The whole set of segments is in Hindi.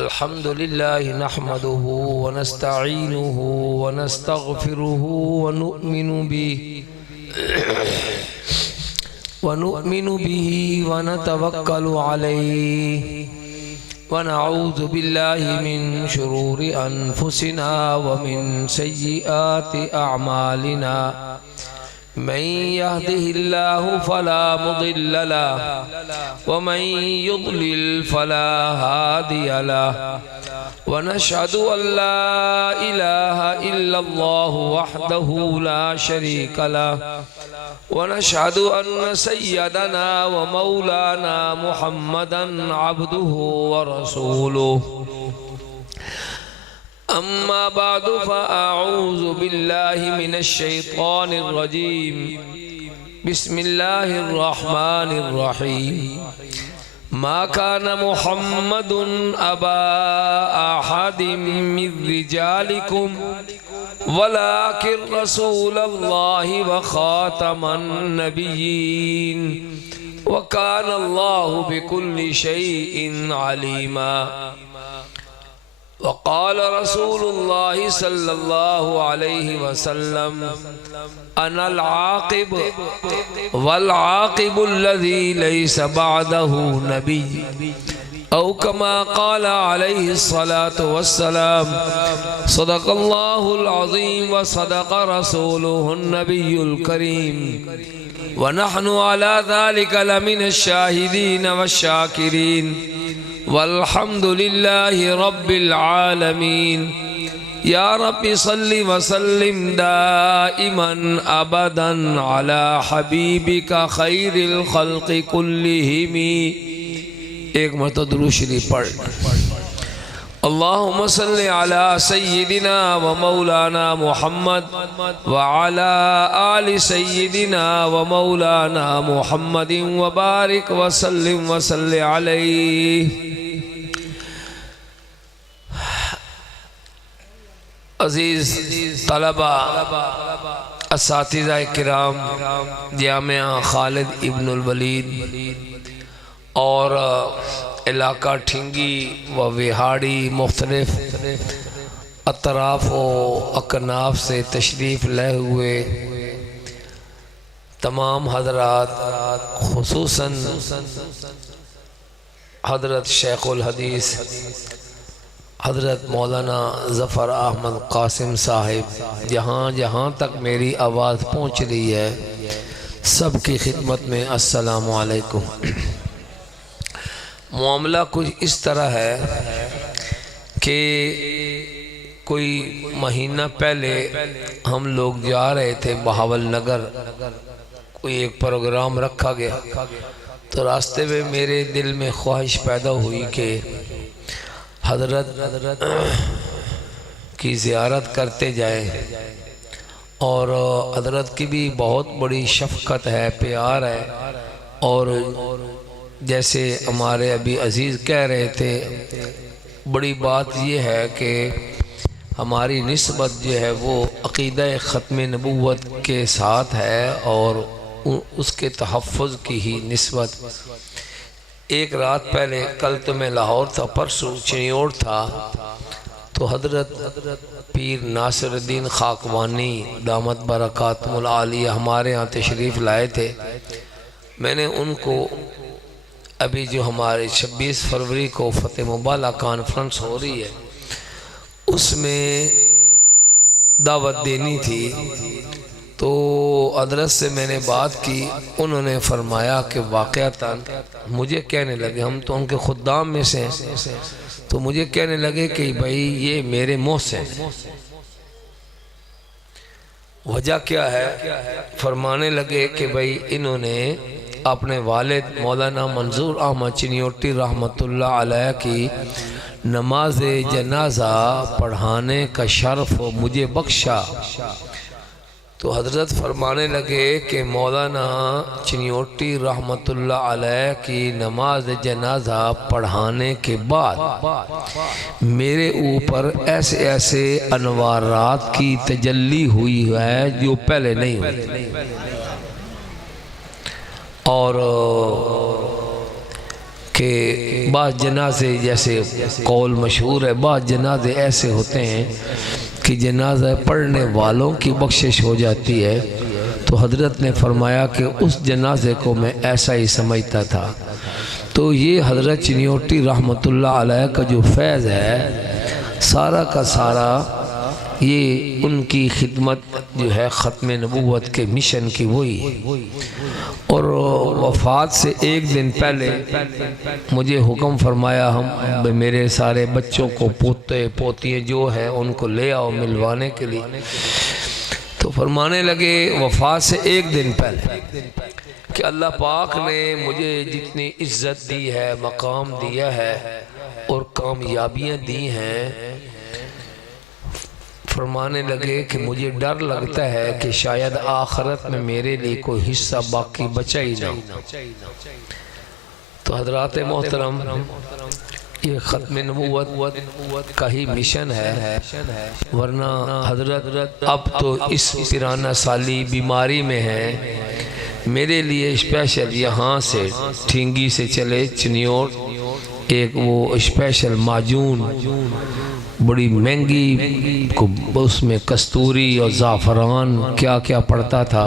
अल्हम्दुलिल्लाह नहमदुहु व नस्तईनुहु व नस्तगफिरुहु व नु'मिनु बिही व नतवक्कलु अलैहि व नऊज़ु बिल्लाहि मिन शुरूरि अनफुसिना व मिन सय्यिआति अअमालिना मन यहदिहिल्लाहु फला मुदिल्ल लहु व मन युद्लिल फला हादिय लहु व नशहदु अल्ला इलाहा इल्लल्लाहु वहदहु ला शरीक लहु व नशहदु अन्न सय्यदना व मौलाना मुहम्मदन अब्दुहु व रसूलुहु अम्मा बादु फ़अऊज़ु बिल्लाहि मिनश शैतानिर रजीम बिस्मिल्लाहिर रहमानिर रहीम मा काना मुहम्मदुन अबा अहदिम मिर रिजालिकुम वलाकिन रसूलल्लाहि व खातमन नबिय्यीन व काना अल्लाहु बिकुल्लि शैइन अलीमा वक़ाल रसूलुल्लाहि सल्लल्लाहु अलैहि वसल्लम अनल आक़िब वल आक़िबुल्लज़ी लैसा बअदहु नबी औ कमा क़ाल अलैहि सलातु वस्सलाम सदक़ल्लाहुल अज़ीम व सदक़ रसूलुहुन नबियुल करीम व नहनु अला ज़ालिका लमिनश शाहिदीन वश्शाकिरीन वल्हम्दुलिल्लाहि रब्बिल आलमीन या रब्बि सल्लि व सल्लिम दाइमन अबदन अला हबीबिका खैरिल खल्क़ि कुल्लिहिम। एक मरतबा दुरूद शरीफ पढ़। अल्लाहुम्मा सल्लि अला सय्यिदिना व मौलाना मुहम्मद व अला आलि सय्यिदिना व मौलाना मुहम्मदिन व बारिक व सल्लिम व सल्लि अलैहि। अजीज तलबा असातिज़ा किराम जामिया खालिद इब्नुल वलीद और इलाका ठिंगी व विहाड़ी मुख्तलिफ अतराफ़ व अकनाफ से तशरीफ़ ले हुए तमाम हज़रात, खुसूसन हज़रत शेखुल हदीस हज़रत मौलाना ज़फ़र अहमद कासिम साहिब, जहाँ जहाँ तक मेरी आवाज़ पहुँच रही है, सब की खिदमत में अस्सलामु अलैकुम। मामला कुछ इस तरह है कि कोई महीना पहले हम लोग जा रहे थे बहावल नगर, कोई एक प्रोग्राम रखा गया, तो रास्ते में मेरे दिल में ख्वाहिश पैदा हुई कि हज़रत की ज़ियारत करते जाए। और हज़रत की भी बहुत बड़ी शफ़क़त है, प्यार है। और जैसे हमारे अभी अज़ीज़ कह रहे थे, बड़ी बात ये है कि हमारी निस्बत जो है वो अक़ीदा ख़त्म नबुव्वत के साथ है और उसके तहफ़्फ़ुज़ की ही निस्बत। एक रात पहले, कल तो मैं लाहौर था, परसों चिन्योड़ था, तो हज़रत पीर नासिरुद्दीन खाकवानी दामत बरकातुहुल आलिया हमारे यहाँ तशरीफ़ लाए थे। मैंने उनको अभी जो हमारे 26 फरवरी को फ़तेह मुबाला कॉन्फ्रेंस हो रही है, उसमें दावत देनी थी, तो हज़रत से मैंने बात की। उन्होंने फरमाया कि वाक़अतन मुझे कहने लगे, हम तो उनके खुद्दाम में से, तो मुझे कहने लगे कि भाई ये मेरे मुँह से। वजह क्या है? फरमाने लगे कि भाई इन्होंने अपने वालिद मौलाना मंजूर अहमद चिन्योटी रहमतुल्लाह अलैह की नमाज जनाजा पढ़ाने का शर्फ मुझे बख्शा। तो हज़रत फरमाने लगे कि मौलाना चिन्योटी रहमतुल्लाह अलैह की नमाज जनाजा पढ़ाने के बाद मेरे ऊपर ऐसे ऐसे अनवारात की तजल्ली हुई है जो पहले नहीं हुई। और कि बाज़ जनाजे, जैसे कौल मशहूर है, बाज़ जनाजे ऐसे होते हैं कि जनाजा पढ़ने वालों की बख्शिश हो जाती है। तो हज़रत ने फरमाया कि उस जनाजे को मैं ऐसा ही समझता था। तो ये हज़रत चिन्योटी रहमतुल्लाह अलैह का जो फैज़ है सारा का सारा ये उनकी खिदमत जो है ख़त्म नबूवत के मिशन की वही है। और वफ़ात से एक दिन पहले मुझे हुक्म फरमाया हम मेरे सारे बच्चों को, पोते पोतियाँ जो हैं उनको ले आओ मिलवाने के लिए। तो फरमाने लगे वफ़ात से एक दिन पहले कि अल्लाह पाक ने मुझे जितनी इज़्ज़त दी है, मकाम दिया है और कामयाबियाँ दी हैं, फरमाने लगे कि मुझे डर लगता है कि शायद आखिरत में मेरे लिए कोई हिस्सा बाकी बचा ही ना। तो हज़रात मोहतरम, ये ख़त्म नबूवत का ही मिशन है, वरना हज़रत अब तो इस तिराना साली बीमारी में है। मेरे लिए स्पेशल यहाँ से ठींगी से चले चिन्योट एक वो स्पेशल माजून बड़ी महंगी को, उसमें कस्तूरी और ज़ाफ़रान क्या क्या पड़ता था।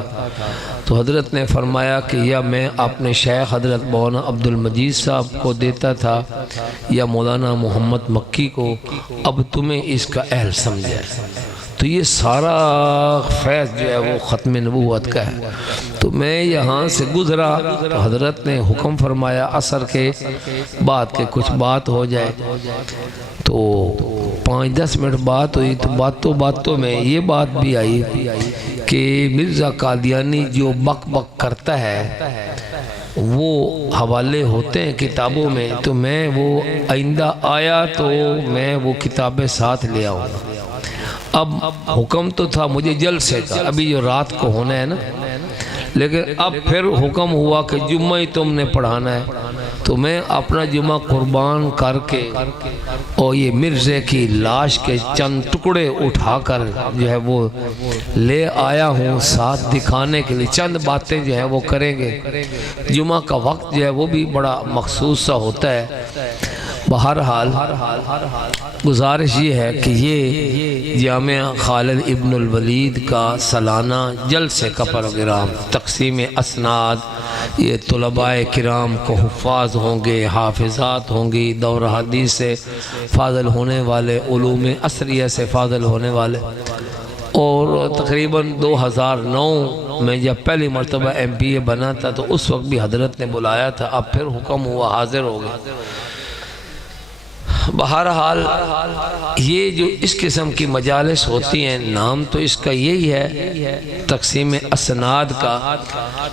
तो हज़रत ने फरमाया कि या मैं अपने शेख हज़रत मौलाना अब्दुल मजीद साहब को देता था या मौलाना मोहम्मद मक्की को, अब तुम्हें इसका अहल समझा। तो ये सारा फैज़ जो है वो ख़त्म नबूवत का है। तो मैं यहाँ से गुज़रा तो हज़रत ने हुक्म फरमाया असर के बाद के कुछ बात हो जाए। तो 5-10 मिनट बात हुई। तो बातों में ये बात भी आई कि मिर्ज़ा कादियानी जो बक बक करता है वो हवाले होते हैं किताबों में। तो मैं वो आइंदा आया तो मैं वो किताबें साथ ले आऊँगा। अब हुक्म तो था मुझे जलसे का, अभी जो रात को होना है ना, लेकिन अब फिर हुक्म हुआ कि जुम्मा ही तुमने पढ़ाना है। तो मैं अपना जुम्मा कुर्बान करके और ये मिर्ज़े की लाश के चंद टुकड़े उठाकर जो है वो ले आया हूँ साथ दिखाने के लिए। चंद बातें जो है वो करेंगे। जुम्मा का वक्त जो है वो भी बड़ा मखसूस सा होता है। बहरहाल गुजारिश ये है कि ये जामिया खालिद इब्नुल वलीद का सालाना जलसे का प्रोग्राम तक़सीम असनाद, ये तलबाए किराम को हुफ़ाज़ होंगे, हाफिज़ात होंगी, दौर हदीस से फ़ाज़िल होने वाले, उलूम असरिया से फ़ाज़िल होने वाले। और तकरीबन 2009 में जब पहली मरतबा MPA बना था तो उस वक्त भी हज़रत ने बुलाया था। अब फिर हुक्म हुआ हाज़िर हो गए। बहरहाल ये जो इस किस्म की मजालिस होती हैं, नाम तो इसका यही है तक़सीम असनाद का,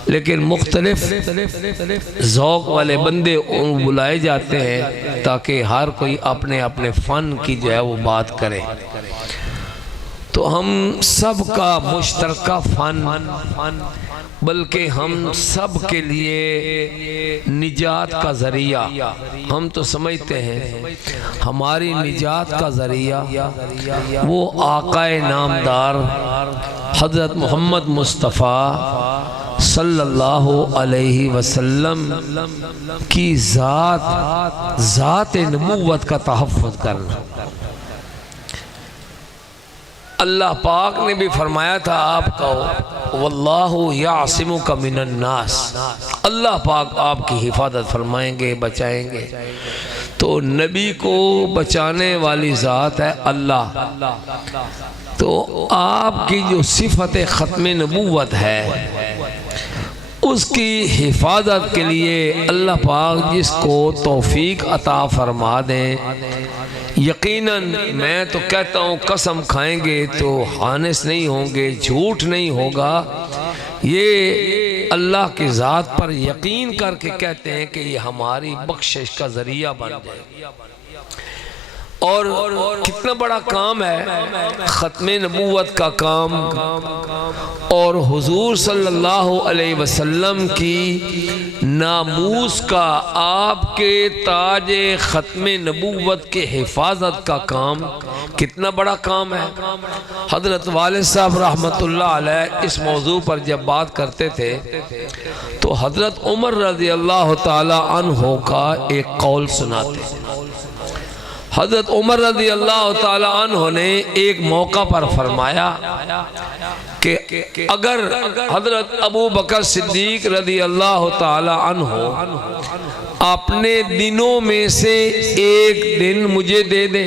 लेकिन मुख्तलिफ ज़ौक़ वाले बंदे बुलाए जाते हैं ताकि हर कोई अपने अपने फ़न की जो है वो बात करे। तो हम सब का मुश्तरका फ़न, बल्कि हम सब के लिए निजात का ज़रिया, हम तो समझते हैं हमारी निजात का ज़रिया वो आक़ाए नामदार हज़रत मोहम्मद मुस्तफ़ा सल्लल्लाहु अलैहि वसल्लम की ज़ात नबूवत का तहफ़्फ़ुज़ करना। अल्लाह पाक ने भी फरमाया था आपका वल्लाहु यासिमुका मिनन नास, अल्लाह पाक आपकी हिफाजत फरमाएंगे, बचाएंगे। तो नबी को बचाने वाली ज़ात है अल्लाह। तो आपकी जो सिफत ख़त्म नबूवत है उसकी हिफाजत के लिए अल्लाह पाक जिसको तौफीक अता फरमा दें, यकीनन मैं तो कहता हूँ कसम खाएंगे तो हानिस नहीं होंगे, झूठ नहीं होगा। ये अल्लाह की ज़ात पर यकीन करके कहते हैं कि ये हमारी बख्शिश का ज़रिया बन जाए। और कितना बड़ा काम है ख़त्म नबूवत का काम, और हुजूर सल्लल्लाहु अलैहि वसल्लम की नामूस का, आपके ताजे ख़त्मे नबूवत के हिफाजत का काम कितना बड़ा काम है। हज़रत वालिद साहब रहमतुल्लाह अलैह इस मौजू पर जब बात करते थे तो हज़रत उमर रज़ी अल्लाह ताला अन्हो का एक कौल सुनाते। हज़रत उमर रज़ी अल्लाह ताला अन्हो ने एक मौका पर फरमाया कि अगर हज़रत अबू बकर सिद्दीक रज़ी अल्लाह ताला अन्हो अपने दिनों में से एक दिन मुझे दे दे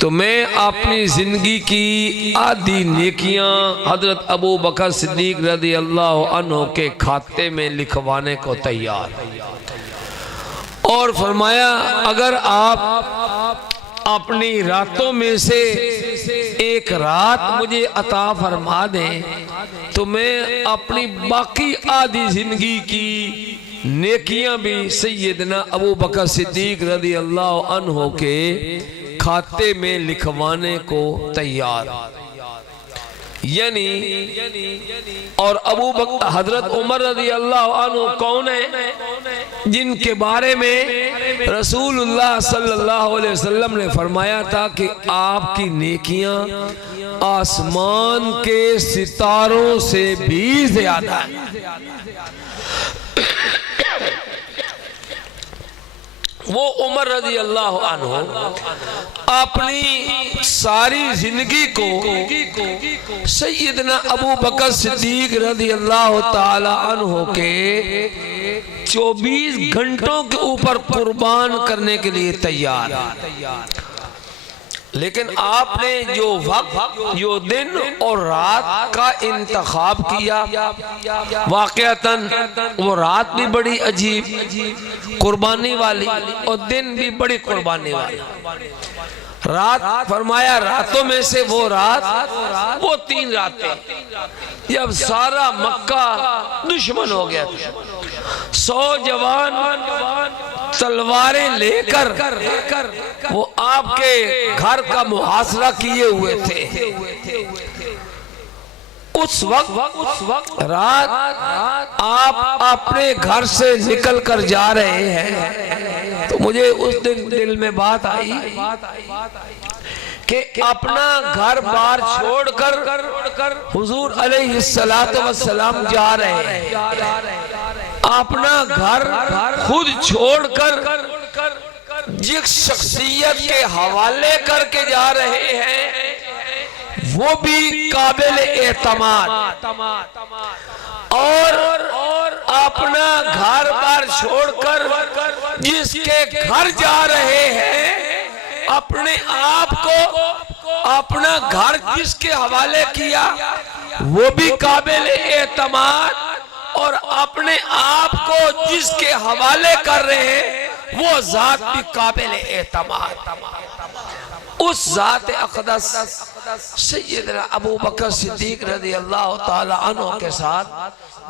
तो मैं अपनी ज़िंदगी की आधी नेकियां हज़रत अबू बकर सिद्दीक रज़ी अल्लाह अन्हो के खाते में लिखवाने को तैयार। और फरमाया अगर आप अपनी रातों में से एक रात मुझे अता फरमा दें तो मैं अपनी बाकी आधी जिंदगी की नेकियां भी सैयदना अबू बकर सिद्दीक रज़ी अल्लाह अन्हो के खाते में लिखवाने को तैयार। यानी और अबू बकर हजरत उमर रज़ी अल्लाह अन्हु कौन है, जिनके बारे में रसूलुल्लाह सल्लल्लाहु अलैहि वसल्लम ने फरमाया था कि आपकी नेकियां आसमान के सितारों से भी ज्यादा है। वो उमर रज़ी अल्लाह अन्हु अपनी सारी जिंदगी को सैयदना अबू बकर सिद्दीक रज़ी अल्लाह ताला अन्हु के 24 घंटों के ऊपर कुर्बान करने के लिए तैयार। लेकिन आपने जो वक्त, जो दिन और रात का इंतखाब किया, वाक़अतन वो रात भी बड़ी अजीब कुर्बानी वाली और दिन भी बड़ी कुर्बानी वाली। रात फरमाया रातों में से वो रात, वो 3 रातें जब सारा मक्का दुश्मन हो गया था। 100 जवान तलवारें लेकर वो आपके घर का मुहासरा किए हुए थे। उस वक्त रात आप अपने घर से निकल कर जा रहे हैं तो मुझे उस दिन दिल में बात आई कि अपना घर बार छोड़कर हुजूर अलैहिस्सलातु वस्सलाम जा रहे हैं। अपना घर खुद छोड़कर जिस शख्सियत के हवाले करके जा रहे हैं वो भी काबिल एतमाद, और अपना घर बार छोड़कर जिसके घर जा रहे हैं अपने आप को, अपना घर जिसके हवाले किया वो भी काबिल एतमाद, और अपने आप को जिसके हवाले कर रहे हैं वो जात भी काबिल एतमाद। उस जात अक़दस सैयदना अबू बकर सिद्दीक रज़ी अल्लाह ताला अन्हु के साथ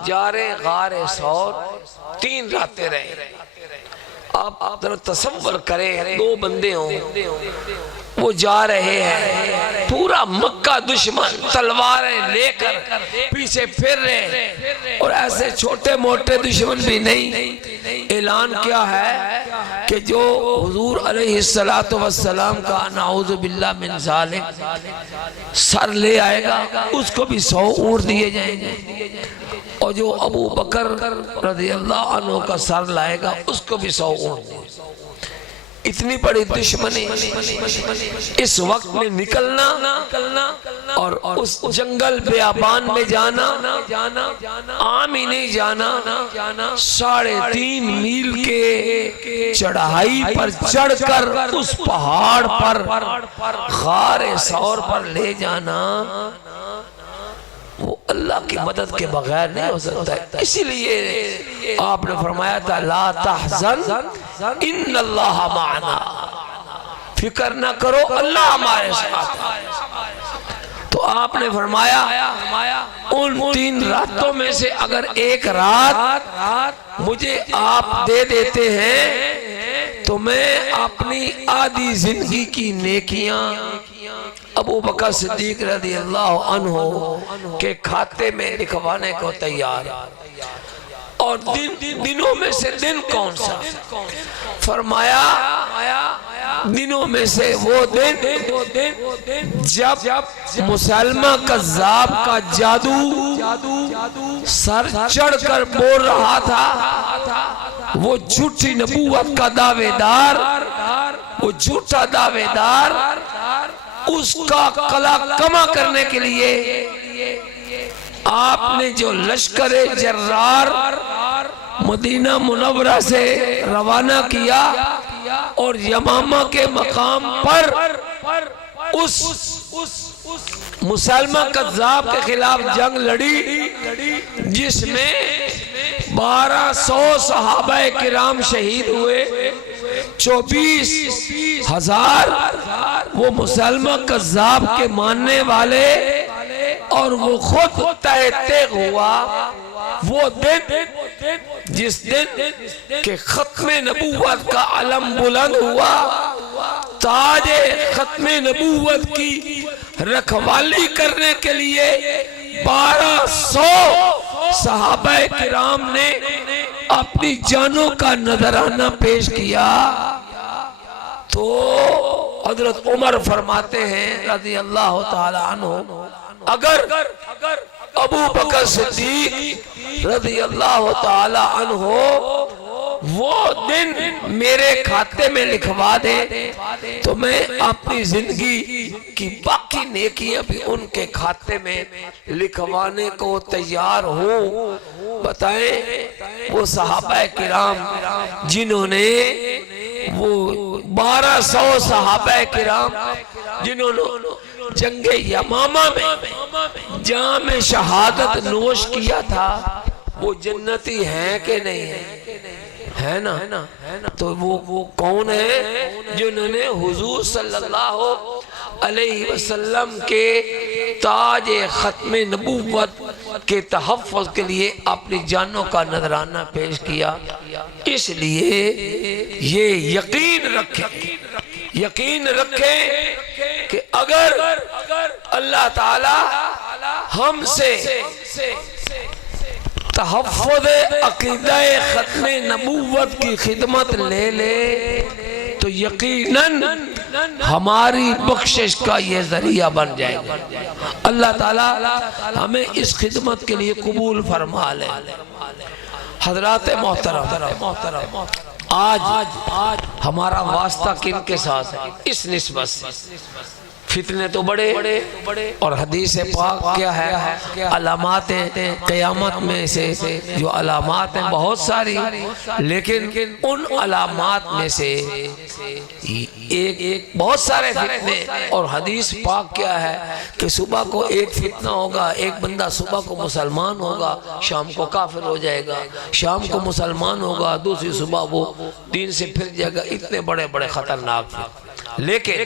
जा रहे गारे सौर 3 रातें रहे। आप जरा तसव्वुर करें 2 बंदे हों, वो जा रहे हैं, पूरा मक्का दुश्मन तलवारें लेकर पीछे फिर रहे, और ऐसे छोटे मोटे दुश्मन भी नहीं। ऐलान क्या है कि जो हुजूर अलैहिस्सलातु वस्सलाम का नाऊज़ु बिल्लाह मिन ज़ालिक सर ले आएगा उसको भी 100 ऊँट दिए जाएंगे, और जो अबू बकर रज़ी अल्लाह अन्हु का सर लाएगा उसको भी 100 ऊँट। इतनी बड़ी दुश्मनी इस वक्त में निकलना और उस जंगल बेआबान में जाना आम ही नहीं जाना। 3.5 मील के चढ़ाई पर चढ़कर उस पहाड़ पर गारे सौर पर ले जाना वो अल्लाह की मदद के बगैर नहीं हो सकता है। इसीलिए आपने फरमाया था ला तहज़न इन्नल्लाह माना, फिक्र ना करो अल्लाह हमारे साथ है। तो आपने फरमाया उन 3 रातों में से अगर एक रात मुझे आप दे देते हैं तो मैं अपनी आधी जिंदगी की नेकियां अबू बकर सिद्दीक रज़ी अल्लाह अन्हु के खाते में लिखवाने को तैयार। और दिनों में से दिन कौन सा? फरमाया दिनों में से वो दिन जब मुसलमान कज़्ज़ाब का जादू सर चढ़कर बोल रहा था, वो झूठी नबूवत का दावेदार, वो झूठा दावेदार, उसका कला कमा करने के लिए आपने जो लश्करे जर्रार मदीना मुनव्वरा से रवाना किया और यमामा के मकाम पर उस मुसलमान कज़्ज़ाब के खिलाफ जंग लड़ी, जिसमें 1200 सहाबाए किराम शहीद हुए, 24,000 वो मुसलमान कज़्ज़ाब के मानने वाले, और वो खुद तहते हुआ वो दिन जिस दिन के खत्मे नबूवत का अलम बुलंद हुआ, ताजे खत्मे नबूवत की रखवाली करने के लिए 1200 सहाबाए किराम ने अपनी जानों का नजराना पेश किया। तो हजरत उमर फरमाते हैं रज़ी अल्लाह ताला अन्हु, अगर अबू बकर सिद्दीक रज़ी अल्लाह ताला अन्हु वो दिन मेरे खाते में लिखवा दे तो मैं अपनी जिंदगी की बाकी नेकियां भी उनके खाते में लिखवाने को तैयार हूँ। बताएं वो सहाबाए किराम जिन्होंने वो 1200 सहाबाए किराम जिन्होंने जंगे यमामा में जहां में शहादत नोश किया था, वो जन्नती हैं कि नहीं है ना? तो वो कौन है जिन्होंने हुजूर सल्लल्लाहु अलैहि वसल्लम के ताजे खत्मे नबूवत के तहफ़्फ़ुज़ के लिए अपनी जानों का नजराना पेश किया। इसलिए ये यकीन रखें कि अगर अल्लाह ताला हमसे तहफ़्फ़ुज़ अक़ीदा ख़त्मे नबूवत की खिदमत ले ले तो यकीनन हमारी बख्शिश का ये जरिया बन जाएगा। अल्लाह ताला हमें इस खिदमत के लिए कबूल फरमा ले। हज़रात मोहतरम, आज हमारा वास्ता किन के साथ है? इस निस्बत से फितने तो बड़े और हदीस पाक क्या है, अलामात क़यामत में से जो अलामात हैं बहुत सारी, लेकिन उन अलामात में से एक बहुत सारे फितने, और हदीस पाक क्या है कि सुबह को एक फितना होगा, एक बंदा सुबह को मुसलमान होगा, शाम को काफिर हो जाएगा, शाम को मुसलमान होगा, दूसरी सुबह वो दीन से फिर जाएगा। इतने बड़े बड़े खतरनाक फितने। लेकिन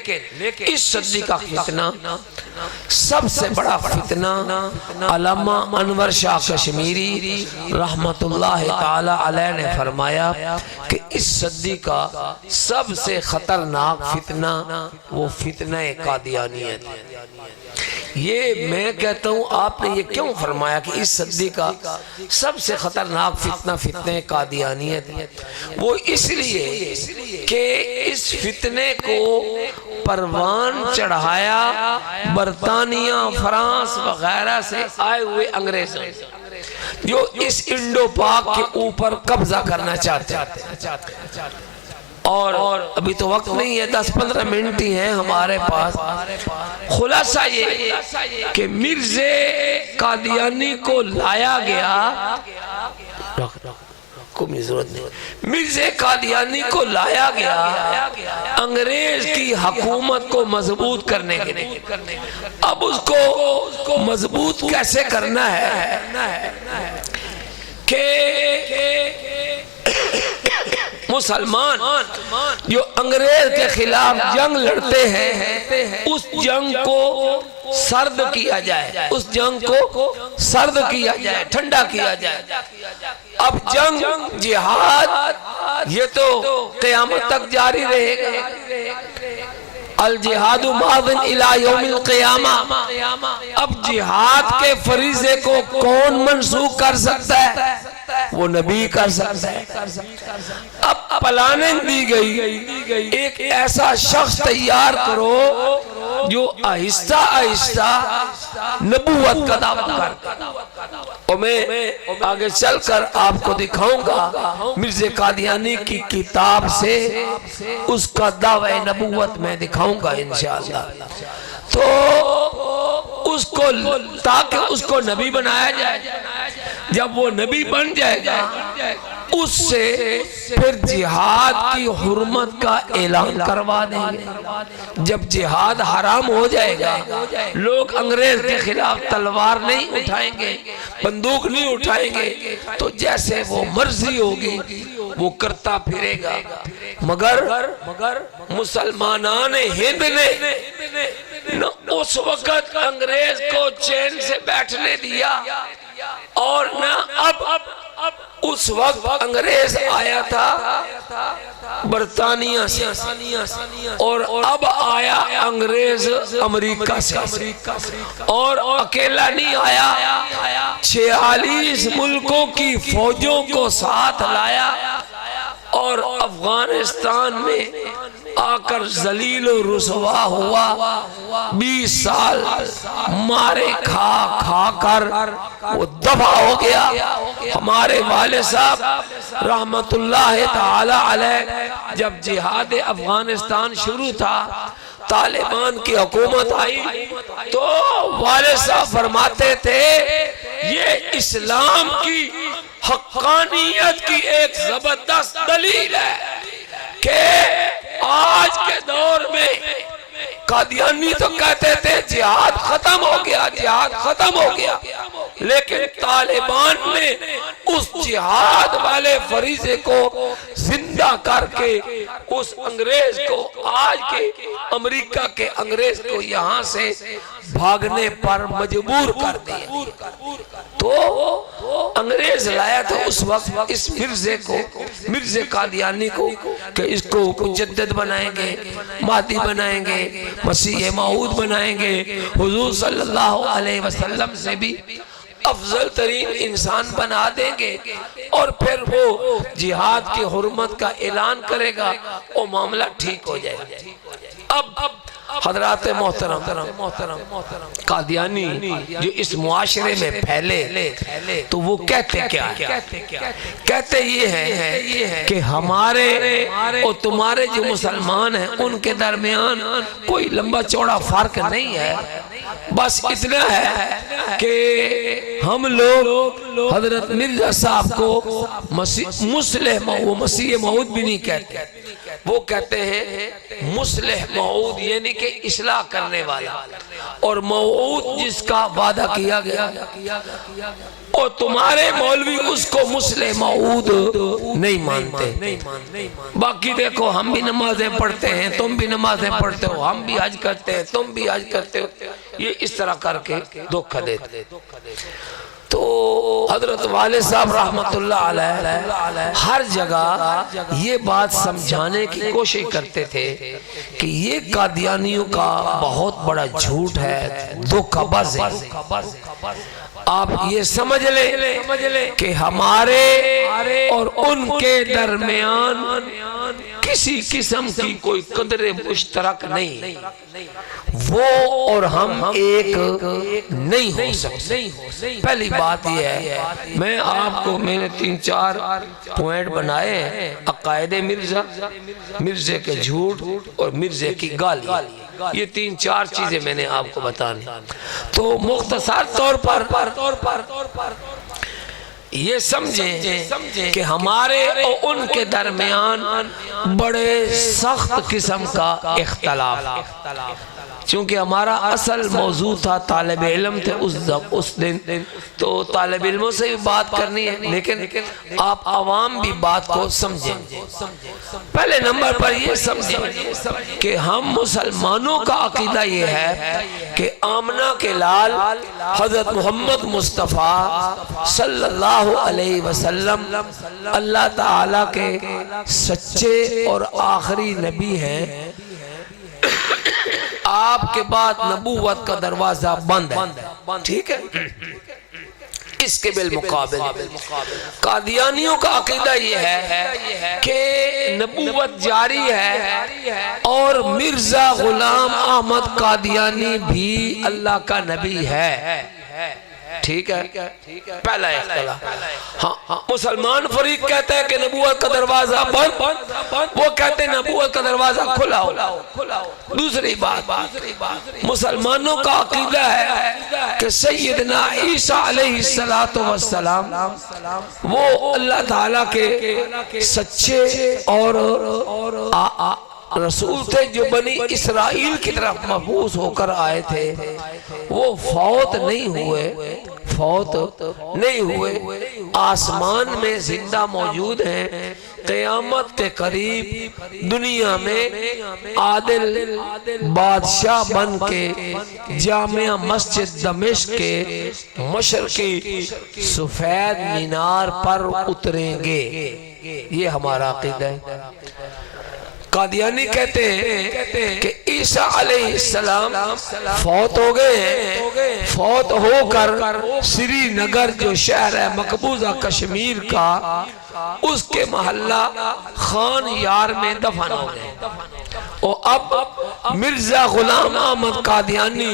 इस सदी का फितना, सबसे बड़ा फितना अल्लामा अनवर शाह कश्मीरी रहमतुल्लाह ताला अलैह ने फरमाया कि इस सदी का सबसे खतरनाक फितना वो फितना कादियानियत है। ये मैं कहता हूँ, आपने ये क्यों फरमाया कि इस सदी का सबसे खतरनाक फितने कादियानियत? वो इसलिए कि इस फितने को परवान चढ़ाया बरतानिया, फ्रांस वगैरह से आए हुए अंग्रेजों जो इस इंडो पाक के ऊपर कब्जा करना चाहते हैं। और अभी तो वक्त नहीं है, 10-15 मिनट ही हैं हमारे पास। खुलासा ये कि मिर्ज़े कादियानी को लाया गया, कोई जरूरत नहीं, मिर्ज़े कादियानी को लाया गया अंग्रेज की हुकूमत को मजबूत करने के लिए। अब उसको मजबूत कैसे करना है कि मुसलमान जो अंग्रेज के खिलाफ जंग लड़ते हैं उस जंग को सर्द किया जाए, उस जंग को सर्द किया जाए, ठंडा किया जाए। अब जंग जिहाद ये तो क़यामत तक जारी रहेगा। अल जिहादु माज़िन इला यौमिल क़ियामा। अब जिहाद के फरीज़े को कौन मंसूख कर सकता है? वो नबी कर सकता है। अब प्लानिंग दी गई, एक ऐसा शख्स तैयार करो जो आहिस्ता आहिस्ता नबूवत का दावा कर। और मैं आगे चलकर आपको दिखाऊंगा मिर्ज़ा कादियानी की किताब से उसका दावा नबूवत में दिखाऊंगा इंशाअल्लाह। तो उसको, ताकि उसको नबी बनाया जाए, जब वो नबी बन जाएगा उससे फिर जिहाद की हुर्मत का ऐलान करवा देंगे। जब जिहाद हराम हो जाएगा, लोग अंग्रेज के खिलाफ तलवार नहीं उठाएंगे, बंदूक नहीं उठाएंगे, तो जैसे वो मर्जी होगी वो करता फिरेगा। मगर मुसलमानान हिंद ने न उस वक्त अंग्रेज को चैन से बैठने दिया और न अब उस वक्त अंग्रेज आया था बरतानिया से और अब आया अंग्रेज अमेरिका से, और अकेला नहीं आया, 46 मुल्कों की फौजों को साथ लाया और अफगानिस्तान में आकर जलील और रुसवा हुआ। 20 साल मारे खा खा कर वो दफा हो गया। हमारे वाले साहब रहमतुल्लाह ताला अलैह जब जिहाद अफगानिस्तान शुरू था, तालिबान की हुकूमत आई, तो वाले साहब फरमाते थे ये इस्लाम की हक्कानियत की एक जबरदस्त दलील है कि आज के दौर में कादियानी तो कहते थे जिहाद खत्म हो गया, जिहाद खत्म हो गया, लेकिन तालिबान ने उस जिहाद वाले फरीज़े को जिंदा करके उस अंग्रेज को, आज के अमेरिका के अंग्रेज को यहाँ से भागने पर मजबूर कर दिया। तो अंग्रेज लाया था उस वक्त इस मिर्जे को, मिर्जे कादियानी को, कि इसको मुजद्दिद बनाएंगे, महदी बनाएंगे, मसीह मऊद बनाएंगे, हुजूर सल्लल्लाहु अलैहि वसल्लम से भी अफजल तरीन इंसान बना देंगे, और फिर वो जिहाद की हुर्मत का ऐलान करेगा और मामला ठीक हो जाएगा। अब हजरात मोहतरम कादियानी जो इस मुआशरे में फैले, तो वो कहते क्या है? कहते ये है कि हमारे और तुम्हारे जो मुसलमान हैं उनके दरमियान कोई लंबा चौड़ा फर्क नहीं है, बस इतना है कि हम लोग हजरत मिर्जा साहब को मसीह मऊद भी नहीं कहते, वो कहते हैं मुस्लिह मऊद, यानी कि इस्लाह करने वाला, और मऊद जिसका वादा किया गया, और तुम्हारे मौलवी उसको मुस्लिह मऊद नहीं मानते। बाकी देखो हम भी नमाजें पढ़ते हैं, तुम भी नमाजें पढ़ते हो, हम भी हज करते हैं, तुम भी हज करते हो, ये इस तरह करके धोखा देते। तो हजरत वाले साहब रहमतुल्लाह अलैह हर जगह ये बात समझाने की कोशिश करते थे कि ये कादियानियों का बहुत बड़ा झूठ है, धोखाबाज है। आप ये समझ ले कि हमारे और उनके दरमियान किसी किस्म की कोई कदर मुश्तरक नहीं, वो और हम एक नहीं हो सकते। पहली बात यह है, मैं आपको मैंने 3-4 पॉइंट बनाए हैं, अकायदे मिर्जा, मिर्जे के झूठ और मिर्जे की गाली, ये 3-4 चीजें मैंने आपको बतानी। तो मुख्तसर तौर पर ये समझें कि हमारे और उनके दरमियान बड़े सख्त किस्म का इख्तलाफ, चूँकि हमारा असल मौजू था तालिब इल्म थे उस दिन, तो तालिब इल्मों से भी बात करनी है, लेकिन आप आवाम भी बात को समझें। पहले नंबर पर ये समझें कि हम मुसलमानों का अकीदा ये है कि आमना के लाल हजरत मोहम्मद मुस्तफ़ा सल्लल्लाहु अलैहि वसल्लम अल्लाह ताला के सच्चे और आखिरी नबी हैं। आपके बाद नबूवत का दरवाजा बंद है, ठीक है। इसके बिलमुकाबिल कादियानियों का अकीदा ये है कि नबूवत जारी है और मिर्जा गुलाम अहमद कादियानी भी अल्लाह का नबी है। ठीक है, पहला इख्तिलाफ। हाँ, मुसलमान फरीक कहते हैं कि नबूवत का दरवाजा बंद, वो कहते हैं नबूवत का दरवाजा खुला हो। दूसरी बात, मुसलमानों का अकीदा है कि सैयदना ईसा अलैहिस्सलातु वस्सलाम वो अल्लाह ताला के सच्चे और रसूल थे जो बनी इसराइल की तरफ मबूस होकर आए थे। वो फौत नहीं हुए, आसमान में जिंदा मौजूद हैं। क़यामत के करीब दुनिया में आदिल बादशाह बन के जामिया मस्जिद दमिश्क के मशरकी सफेद मीनार पर उतरेंगे। ये हमारा अकीदा है। कादियानी कहते हैं कि ईसा अलैहिस्सलाम फौत हो गए हैं। फौत होकर श्रीनगर जो शहर है मकबूजा कश्मीर का, उसके मोहल्ला खान यार में दफन हो गए। और अब मिर्जा गुलाम अहमद कादियानी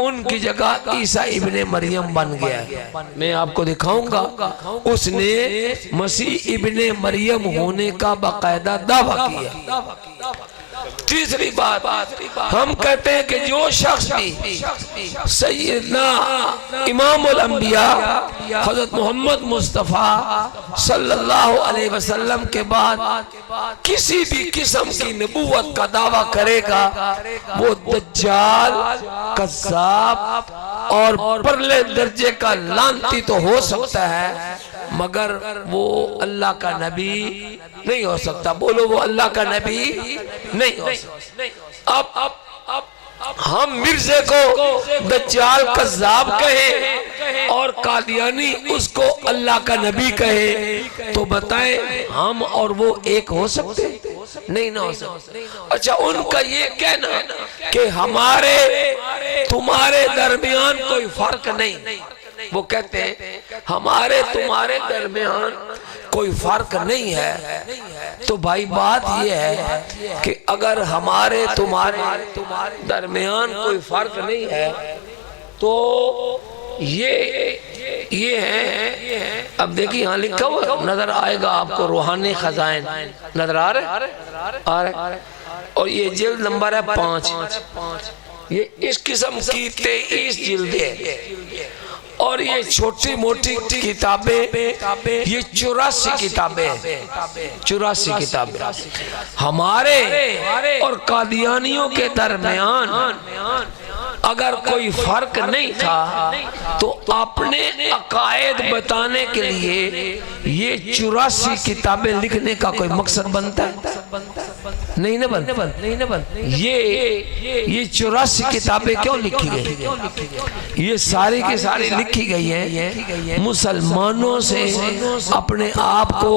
उनकी जगह ईसा इब्ने मरियम बन गया। मैं आपको दिखाऊंगा, उसने मसीह इब्ने मरियम होने का बाकायदा दावा किया। तीसरी बात, हम कहते हैं कि जो शख्स भी सैयदना इमामुल अंबिया हजरत मोहम्मद मुस्तफ़ा सल्लल्लाहु अलैहि वसल्लम के बाद किसी भी किस्म की नबूवत का दावा करेगा, वो दज्जाल, कज़्ज़ाब और परले दर्जे का लानती तो हो सकता है, मगर वो अल्लाह का नबी नहीं हो सकता। बोलो, वो अल्लाह का नबी नहीं हो सकता। अब हम मिर्जे को दज्जाल, कज़्ज़ाब कहे और कादियानी उसको अल्लाह का नबी कहे, तो बताएं हम और वो एक हो सकते? नहीं ना हो सकते। अच्छा, उनका ये कहना कि हमारे तुम्हारे दरमियान कोई फर्क नहीं, वो कहते हैं हमारे तुम्हारे दरमियान कोई फर्क नहीं है। तो भाई बात ये है कि अगर हमारे तुम्हारे दरमियान कोई फर्क नहीं है तो ये है। अब देखिए यहाँ लिखा हुआ नजर आएगा आपको, रूहानी खजाइन नजर आ रहे, और ये जिल्द नंबर है 5। ये इस किस्म की 23 जिल्दें हैं और ये छोटी मोटी किताबें, ये 84 किताबें हैं। 84 किताबें हमारे और कादियानियों के दरमियान अगर कोई फर्क नहीं था तो अपने अकायद बताने के लिए ये 84 किताबें लिखने का कोई मकसद बनता है? नहीं ना बनता। ये 84 किताबें क्यों लिखी गई? ये सारी की सारी लिखी गई है मुसलमानों से अपने आप को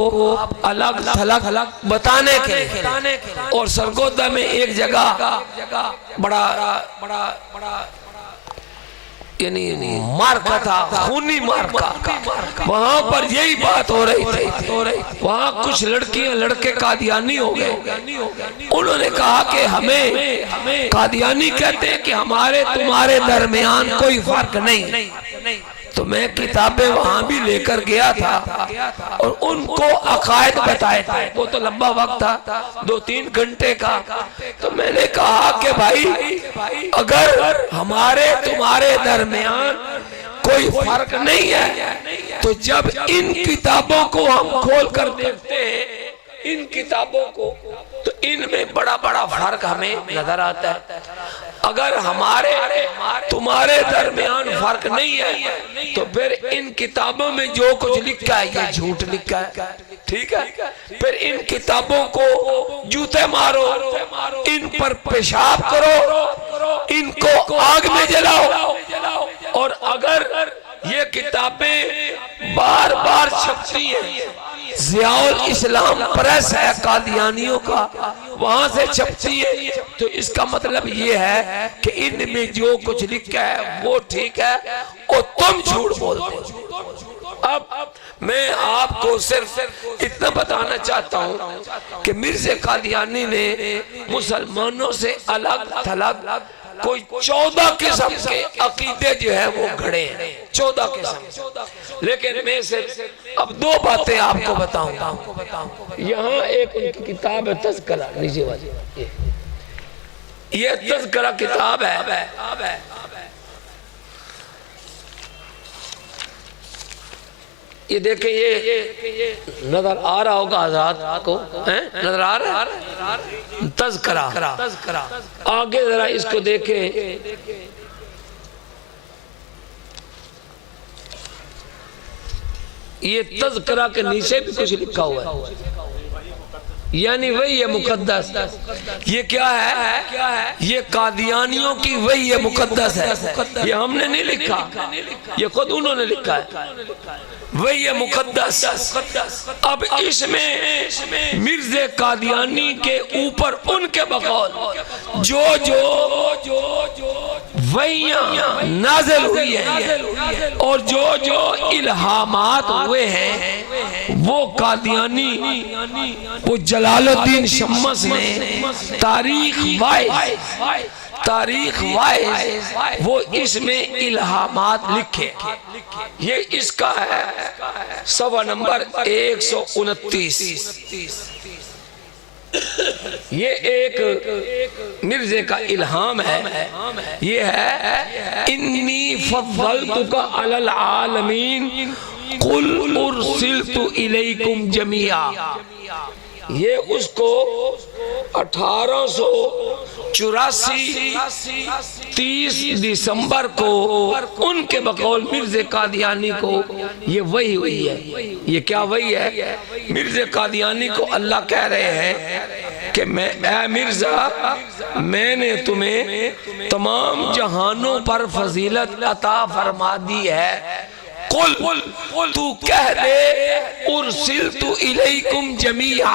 अलग थलग बताने के। और सरगोदा में एक जगह बड़ा यानी मार्का था, खूनी मार्का, वहां पर यही बात हो रही थी। वहां कुछ लड़कियां लड़के कादियानी हो गए। उन्होंने कहा कि हमें कादियानी कहते हैं कि हमारे तुम्हारे दरमियान कोई फर्क नहीं। तो मैं किताबें वहां भी लेकर गया था और उनको अकायद बताए थे। वो तो लंबा वक्त था, 2-3 घंटे का। तो मैंने कहा कि भाई अगर हमारे तुम्हारे दरमियान कोई फर्क नहीं है तो जब इन किताबों को हम खोल कर देखते हैं, इन किताबों को, तो इनमें बड़ा बड़ा फर्क हमें नजर आता है। अगर हमारे तुम्हारे दरमियान फर्क नहीं है तो फिर इन किताबों में जो कुछ लिखा है ये झूठ लिखा है। ठीक है, फिर इन किताबों को जूते मारो, इन पर पेशाब करो, इनको आग में जलाओ। और अगर ये किताबें बार बार छपती हैं, ज़ियाउल इस्लाम प्रेस है कादियानियों का, वहां से छपती है। तो इसका मतलब ये है कि इनमें जो कुछ लिखा है वो ठीक है और तुम झूठ बोलते हो। अब मैं आपको सिर्फ इतना बताना चाहता हूँ कि मिर्ज़ा कादियानी ने मुसलमानों से अलग थलग कोई 14 किस्म के अकीदे जो है वो घड़े हैं, 14 किस्म। लेकिन मैं सिर्फ अब 2 बातें आपको बताऊंगा। यहाँ एक उनकी किताब है तज़किरा, नीचे वाली ये तज़किरा किताब है। ये देखें, ये नजर आ रहा होगा हज़रात को, नजर आ रहा है तज़किरा। आगे जरा इसको देखें, ये तज़किरा के नीचे भी कुछ लिखा हुआ है, यानी वही है मुकद्दस। ये क्या है? ये कादियानियों की वही है मुकद्दस है। ये हमने नहीं लिखा, ये खुद उन्होंने लिखा है, वही है मुकद्दस। अब इसमें मिर्ज़ा कादियानी के ऊपर उनके बकौल जो वहियां नाज़िल हुई है और जो इल्हामात हुए हैं वो कादियानी, वो जलालुद्दीन शम्स ने तारीख वाइज वो इसमें इल्हामात लिखे। ये इसका है सवा नंबर 129। ये एक मिर्ज़े का इल्हाम है। ये है इन्नी फद्दलतुका अलल आलमीन कुल उरसिलतु इलैकुम जमीआ। ये उसको 1884 30 दिसंबर को उनके बकौल मिर्ज़ा कादियानी को ये वही हुई है। ये क्या वही है? मिर्ज़ा कादियानी को अल्लाह कह रहे हैं कि मैं मिर्ज़ा, मैंने तुम्हें तमाम जहानों पर फजीलत अता फरमा दी है। कुल तू कह दे उरसिलतु इलैकुम जमीआ,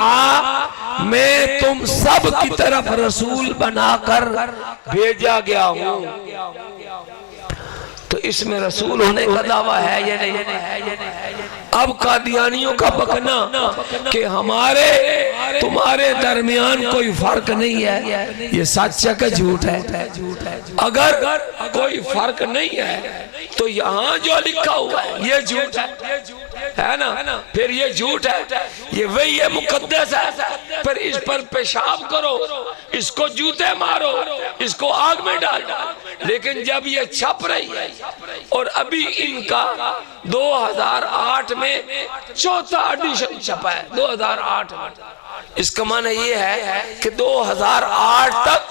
मैं तुम सब की तरफ रसूल बनाकर भेजा गया हूँ। तो इसमें रसूल होने का दावा है या नहीं? अब कादियानियों का बकना कि हमारे तुम्हारे दरमियान कोई फर्क नहीं है, ये सच है कि झूठ है? अगर कोई फर्क नहीं है तो यहाँ जो लिखा हुआ है ये झूठ है ना? फिर ये झूठ है, ये वही है मुकद्दस है। फिर इस पर पेशाब करो, इसको जूते मारो, इसको आग में डालो। लेकिन जब ये छप रही है और अभी इनका 2008 में 4था एडिशन छपा है, 2008 में, इसका माने ये है कि 2008 तक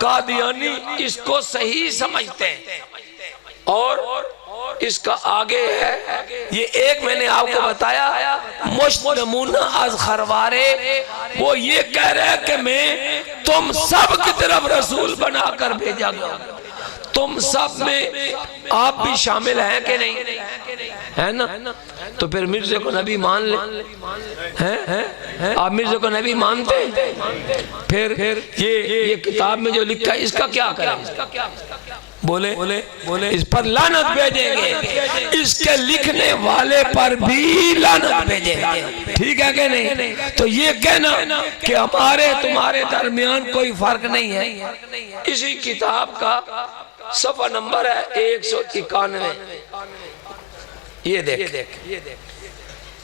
कादियानी इसको सही समझते हैं। और इसका आगे है, ये एक मैंने आपको बताया मुश्तनमूना अज़ खरवारे, वो ये कह रहे हैं कि मैं तुम सब की तरफ रसूल बनाकर भेजा गया। तुम सब में आप भी शामिल हैं कि नहीं? है ना? तो फिर मिर्ज़े को नबी मान ले, हैं? आप मिर्ज़े को नबी मानते हैं? फिर ये किताब में जो लिखा है इसका क्या करें? बोले इस पर लानत भेजेंगे, इसके लिखने वाले पर भी लानत भेजेंगे। ठीक है कि नहीं? तो ये कहना कि हमारे तुम्हारे दरमियान कोई फर्क नहीं है, इसी किताब का सफा नंबर है 191। ये देख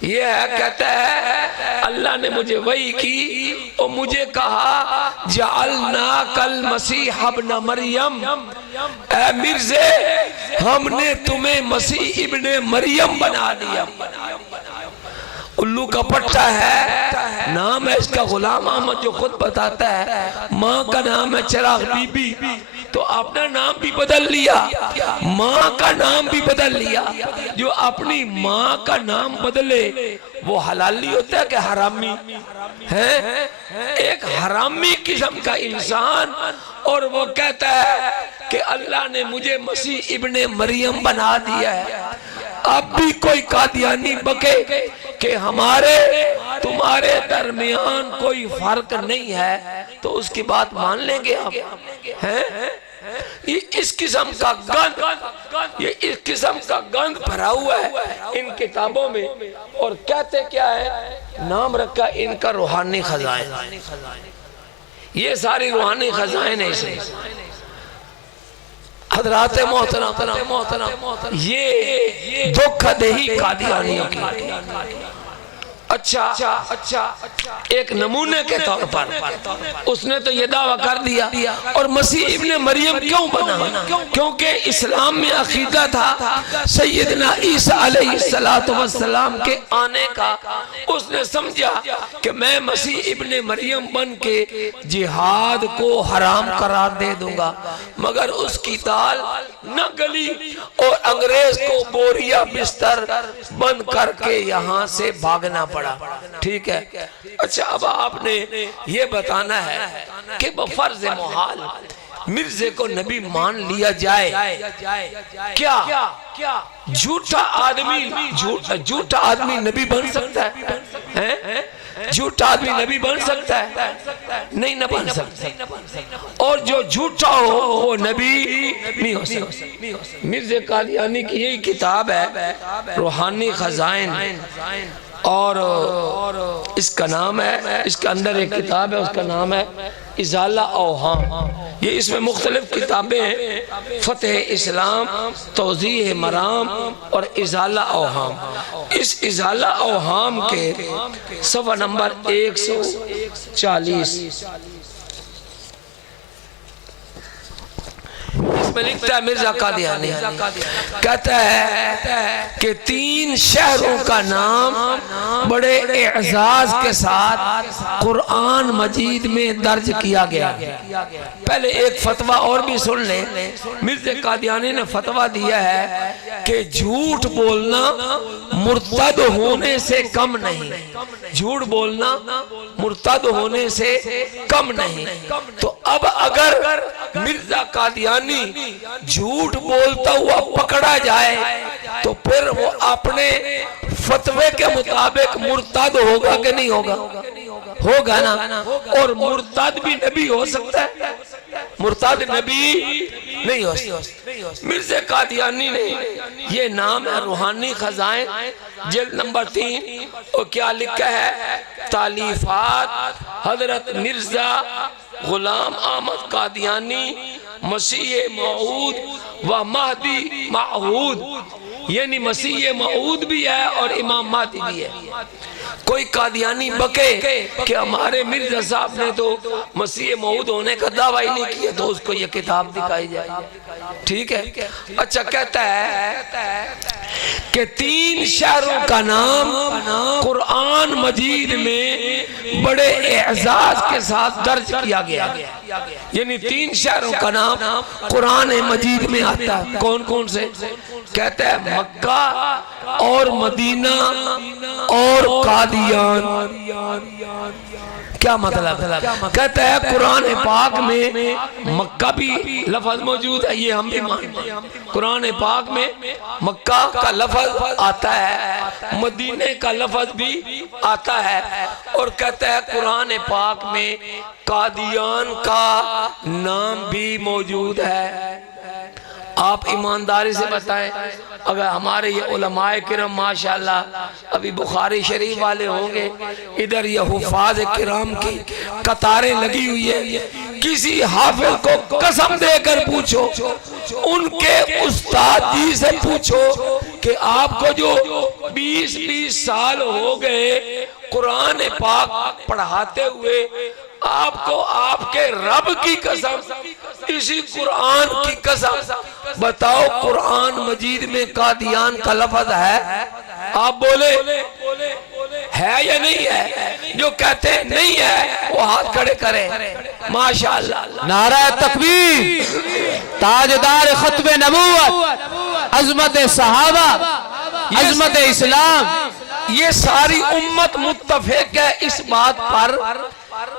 ये है, कहता है अल्लाह ने मुझे वही की और मुझे कहा जअलना कल मसीह इब्न मरियम, ऐ मिर्ज़े हमने तुम्हें मसीह इब्ने मरियम बना दिया। उल्लू का पट्टा है, नाम है इसका गुलाम अहमद, जो खुद बताता है माँ का नाम है चिराग बीबी, तो अपना नाम भी बदल लिया, माँ का नाम भी बदल लिया। जो अपनी माँ का नाम बदले वो हलाली होता है कि हरामी है? एक हरामी किस्म का इंसान, और वो कहता है कि अल्लाह ने मुझे मसीह इब्ने मरियम बना दिया है। अब भी कोई कादियानी बके कि हमारे तुम्हारे दरमियान कोई फर्क नहीं है, तो उसकी बात मान लेंगे आप? हैं? ये इस किस्म का गंद, ये इस किस्म का गंद भरा हुआ है इन किताबों में। और कहते क्या है, नाम रखा इनका रूहानी खजाइन। ये सारी रूहानी खजाइन है इसमें। हजरात मोहतरम, ये धोखाधड़ी कादियानियों की। अच्छा, एक नमूने के तौर पर उसने तो ये दावा कर दिया। और मसीह इब्ने मरियम क्यों बना? क्योंकि इस्लाम में अकीदा था सैयदना ईसा अलैहिस्सलातु वस्सलाम के आने का। उसने समझा कि मैं मसीह इब्ने मरियम बन के जिहाद को हराम करार दे दूंगा, मगर उसकी दाल न गली और अंग्रेज को बोरिया बिस्तर बंद करके यहाँ से भागना पड़ा। ठीक है। अच्छा, अब आपने ये बताना है कि बफर्ज मुहाल मिर्जे को नबी मान लिया जाए क्या? झूठा आदमी नबी बन सकता है? झूठा आदमी नबी बन सकता है? नहीं, न बन सकता। और जो झूठा हो वो नबी नहीं हो सकता। मिर्जे कादियानी की यही किताब है रूहानी खजाइन, और इसका नाम है, इसके अंदर एक किताब है उसका नाम है इजाला औहाम। ये इसमें मुख्तलिफ किताबें हैं, फतेह इस्लाम, तौज़ीह मराम और इजाला औहाम। इस इजाला औहाम के सफ़ा नंबर 140 इसमें लिखता है मिर्जा कादियानी कहता है कि 3 शहरों का नाम बड़े एजाज के साथ कुरान मजीद में दर्ज किया गया। पहले एक फतवा और भी सुन ले। मिर्जा कादियानी ने फतवा दिया है कि झूठ बोलना मुर्तद होने से कम नहीं। झूठ बोलना मुर्तद होने से कम नहीं। तो अब अगर मिर्जा कादियानी झूठ बोलता हुआ पकड़ा जाए तो फिर वो अपने फतवे के मुताबिक मुर्तद होगा कि नहीं होगा? होगा ना। और मुर्तद भी नबी हो सकता है, मुर्तद नबी नहीं हो सकता। मिर्जा कादियानी ने ये नाम है रूहानी खजाइन, जिल्द नंबर 3, और क्या लिखा है? तालीफात हजरत मिर्जा गुलाम अहमद कादियानी मसीह मऊद व महदी माऊद, यानी मसीह मऊद भी है और इमाम महदी भी है। कोई कादियानी बके कि हमारे मिर्जा साहब ने तो मसीह मऊद होने का दावा ही नहीं किया, तो उसको ये किताब दिखाई जाए। ठीक है। अच्छा, कहता है कि 3 शहरों का नाम कुरान मजीद में बड़े एजाज के साथ दर्ज किया गया, यानी 3 शहरों का नाम कुरान मजीद में आता है। कौन कौन से? कहता है मक्का और मदीना और कादियान। क्या मतलब? कहता है कुरान पाक में मक्का भी लफ्ज मौजूद है, ये हम भी मानते हैं। कुरान पाक में मक्का का लफ्ज आता है, मदीने का लफ्ज भी आता है। और कहता है कुरान पाक में कादियान का नाम भी मौजूद है। आप ईमानदारी से बताएं, अगर हमारे ये उलमाए किराम माशाअल्लाह अभी बुखारी शरीफ वाले होंगे, इधर ये हुफाज किराम की कतारें लगी हुई है, किसी हाफिज को कसम देकर पूछो, उनके उस्ताद जी से पूछो कि आपको जो 20-20 साल हो गए कुरान पाक पढ़ाते हुए, आपको आपके रब की कसम, इसी कुरान की कसम बताओ कुरान मजीद में कादियान का लफ्ज है? आप बोले है या नहीं है? जो कहते हैं नहीं है वो हाथ खड़े करें। माशाअल्लाह, नारा तकबीर, ताजदार खत्मे नबूवत, अजमत सहाबा, अजमत इस्लाम। ये सारी उम्मत मुत्तफिक है इस बात पर